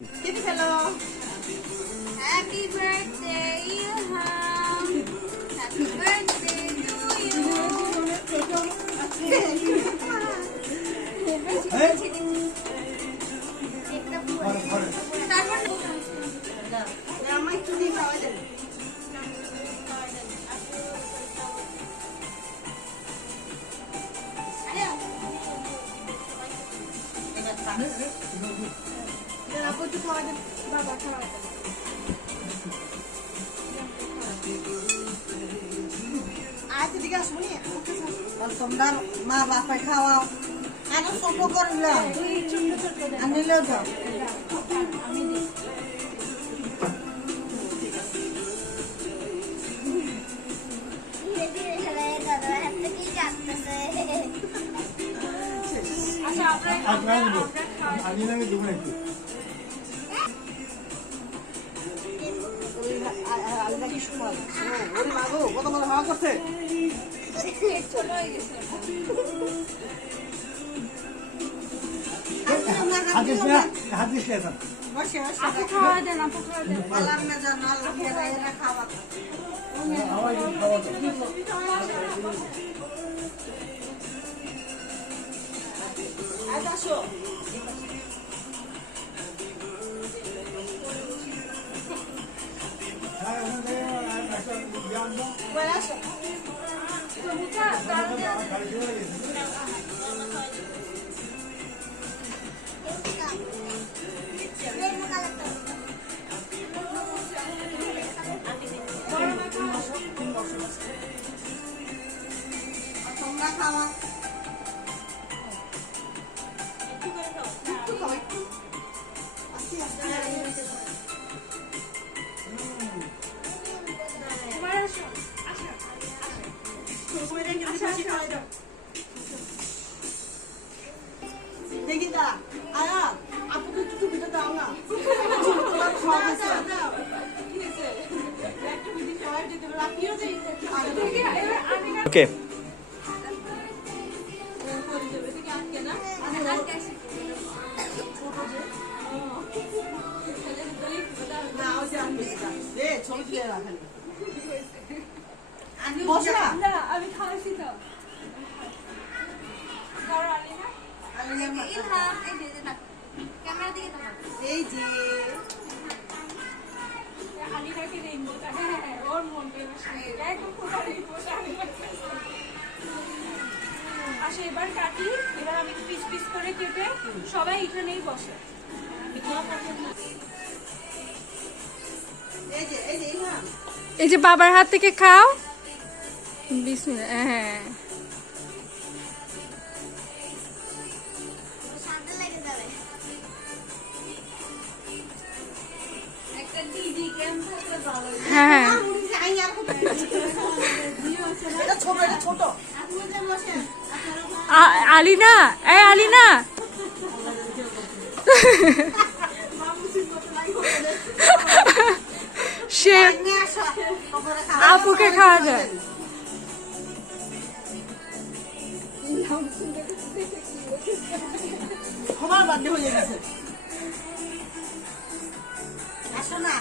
Hello. Happy birthday, Ilham. Happy birthday to Aku tuh kalau ada bapak kalau আজ দিকে শুনি তোমরা মা বাপে খাওয়াও আরো ছোট করলাম আনিলেও দাও আলাদা কি সময় ওরে মাগো কত বড় হাওয়া করছে চলে গেছে হাদিস লেখা বসে বসে আপু খাওয়া দেন বললাম না জান আল্লাহ এরা খাওয়া আজ আসো তোমরা খাওয়া একটু খাও একটু আস্তে আস্তে দেখি দা আয়া আপুকে একটু ভিডিও দাও না ওকে আমি খাওয়াইছি তো ইলহাম এই যে ক্যামেরা দিকে তাকাও এই যে আলিরাকে রেইনবোটা হ্যাঁ ওর মনটা একদম পুরো রেইনবোটা আসে এবার কাটি এবার আমি পিস পিস করে কেটে সবাই এখানেই বসে এই যে ইলহাম এই যে বাবার হাত থেকে খাও বিসমিল্লাহ হ্যাঁ হ্যাঁ আলিনা এই আলিনা সে আপুকে খাওয়া যায় আমার বার্থডে হয়ে গেছে আসো না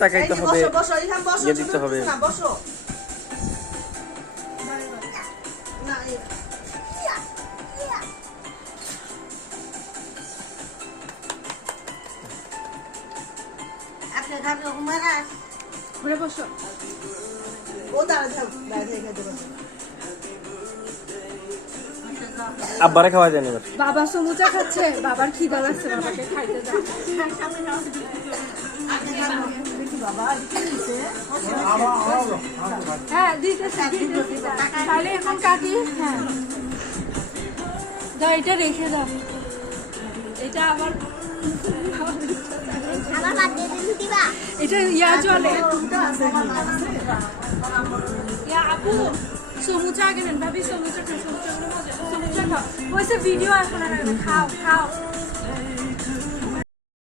তাকাইতে হবে বসো ইলহাম বসো ইয়ে দিতে হবে না বসো না আপনি খাবে হুমারাস ঘুরে বসো ও দাঁড়া যাও বাইরে খেতে বসো আব্বারে খাওয়া যায় না এবার বাবা সমুচা খাচ্ছে বাবার খিদা লাগছে বাবাকে খাইতে দাও হ্যাঁ দিতেছি তাহলে এখন কাটি হ্যাঁ দাও এটা রেখে দাও এটা আবার এটা ইয়া চলে ইয়া আপু সমুচা আগে নেন ভাবি সমুচা খাও সমুচা খাও ওইসে ভিডিও এখন খাও খাও